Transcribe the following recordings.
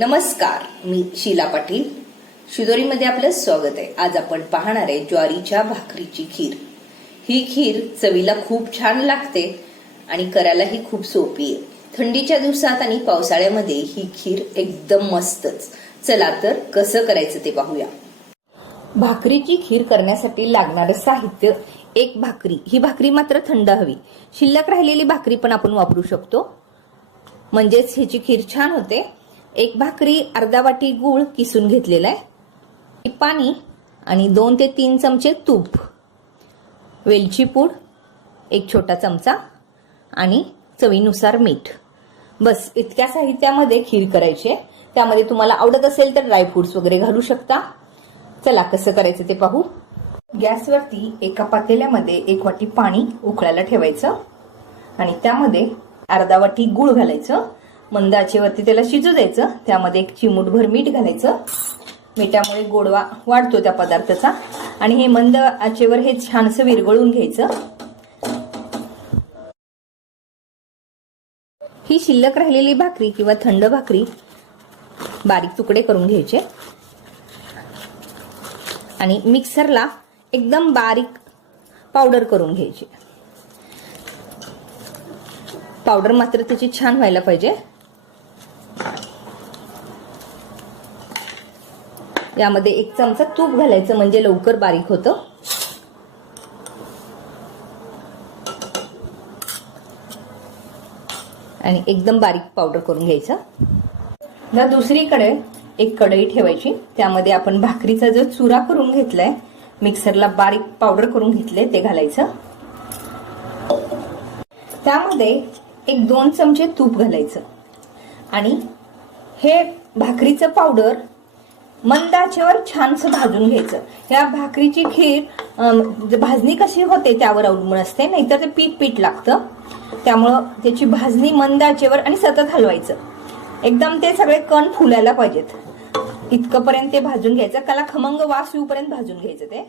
नमस्कार मी शीला पाटील. शिदोरीमध्ये आपलं स्वागत आहे. आज आपण पाहणार आहे ज्वारीच्या भाकरीची खीर. ही खीर चवीला खूप छान लागते आणि करायलाही खूप सोपी आहे. थंडीच्या दिवसात आणि पावसाळ्यामध्ये ही खीर एकदम मस्तच. चला तर कसं करायचं ते पाहूया. भाकरीची खीर करण्यासाठी लागणारं साहित्य एक भाकरी. ही भाकरी मात्र थंड हवी. शिल्लक राहिलेली भाकरी पण आपण वापरू शकतो. म्हणजेच ह्याची खीर छान होते. एक भाकरी अर्धा वाटी गूळ किसून घेतलेला आहे. पाणी आणि दोन ते तीन चमचे तूप. वेलची पूड एक छोटा चमचा आणि चवीनुसार मीठ. बस इतक्या साहित्यामध्ये खीर करायची आहे. त्यामध्ये तुम्हाला आवडत असेल तर ड्रायफ्रुट्स वगैरे घालू शकता. चला कसं करायचं ते पाहू. गॅसवरती एका पातेल्यामध्ये एक वाटी पाणी उकळायला ठेवायचं आणि त्यामध्ये अर्धा वाटी गूळ घालायचं. मंद आचेवरती त्याला शिजू द्यायचं. त्यामध्ये एक चिमूटभर मीठ घालायचं. मिठामुळे गोडवा वाढतो त्या पदार्थाचा. आणि हे मंद आचेवर हे छानसं विरगळून घ्यायचं. ही शिल्लक राहिलेली भाकरी किंवा थंड भाकरी बारीक तुकडे करून घ्यायचे. आणि मिक्सरला एकदम बारीक पावडर करून घ्यायची. पावडर मात्र त्याची छान व्हायला पाहिजे. यामध्ये एक चमचा तूप घालायचं म्हणजे लवकर बारीक होतं. आणि एकदम बारीक पावडर करून घ्यायचं. आता दुसरीकडे एक कढई ठेवायची. त्यामध्ये आपण भाकरीचा जो चुरा करून घेतलाय मिक्सरला बारीक पावडर करून घेतले ते घालायचं. त्यामध्ये एक दोन चमचे तूप घालायचं. आणि हे भाकरीचं पावडर मंदाच्यावर छानसं भाजून घ्यायचं. या भाकरीची खीर म्हणजे भाजणी कशी होते त्यावर अवलंबून असते नाहीतर ते पीठ पीठ लागतं. त्यामुळं त्याची भाजणी मंदाचेवर आणि सतत हलवायचं. एकदम ते सगळे कण फुलायला पाहिजेत. इतकंपर्यंत ते भाजून घ्यायचं. त्याला खमंग वास येऊपर्यंत भाजून घ्यायचं ते.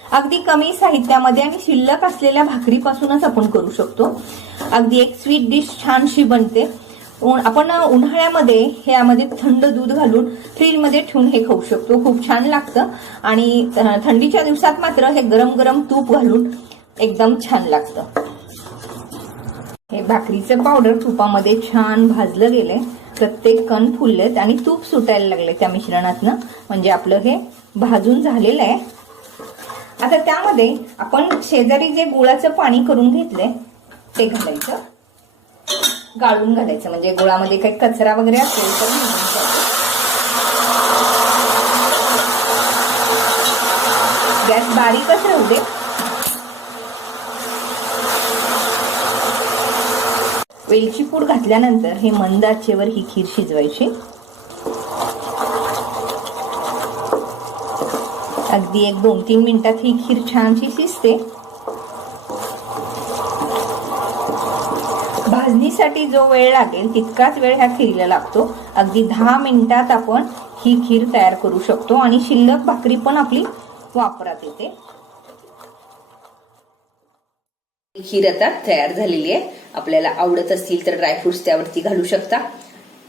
अगदी कमी साहित्यामध्ये आणि शिल्लक असलेल्या भाकरीपासूनच आपण करू शकतो. अगदी एक स्वीट डिश छानशी बनते. आपण उन्हाळ्यामध्ये हे यामध्ये थंड दूध घालून फ्रीजमध्ये ठेवून हे खाऊ शकतो. खूप छान लागतं. आणि थंडीच्या दिवसात मात्र हे गरम गरम तूप घालून एकदम छान लागतं. हे भाकरीचं पावडर तुपामध्ये छान भाजलं गेले प्रत्येक कण फुललेत आणि तूप सुटायला लागले त्या मिश्रणातनं. म्हणजे आपलं हे भाजून झालेलं आहे. आता त्यामध्ये आपण शेजारी जे गुळाचं पाणी करून घेतलंय ते घालायचं. गाळून घालायचं. म्हणजे गुळामध्ये काही कचरा वगैरे असेल तर गॅस बारीकच राहू दे. वेलची पूड घातल्यानंतर हे मंद आचेवर ही खीर शिजवायची. अगदी एक दोन तीन मिनिटात ही खीर छानशी शिजते. भाजणीसाठी जो वेळ लागेल तितकाच वेळ ह्या खिरीला लागतो. अगदी दहा मिनिटात आपण ही खीर तयार करू शकतो आणि शिल्लक भाकरी पण आपली वापरात येते. खीर आता तयार झालेली आहे. आपल्याला आवडत असतील तर ड्रायफ्रुट्स त्यावरती घालू शकता.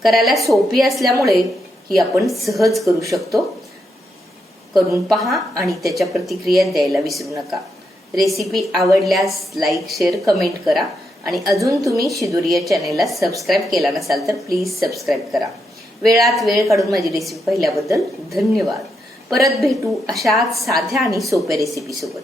करायला सोपी असल्यामुळे ही आपण सहज करू शकतो. करून पहा आणि त्याच्या प्रतिक्रिया द्यायला विसरू नका. रेसिपी आवडल्यास लाईक शेअर कमेंट करा. आणि अजून तुम्ही शिदोरी या चॅनेलला सबस्क्राईब केला नसाल तर प्लीज सबस्क्राईब करा. वेळात वेळ काढून माझी रेसिपी पाहिल्याबद्दल धन्यवाद. परत भेटू अशाच साध्या आणि सोप्या रेसिपी सोबत.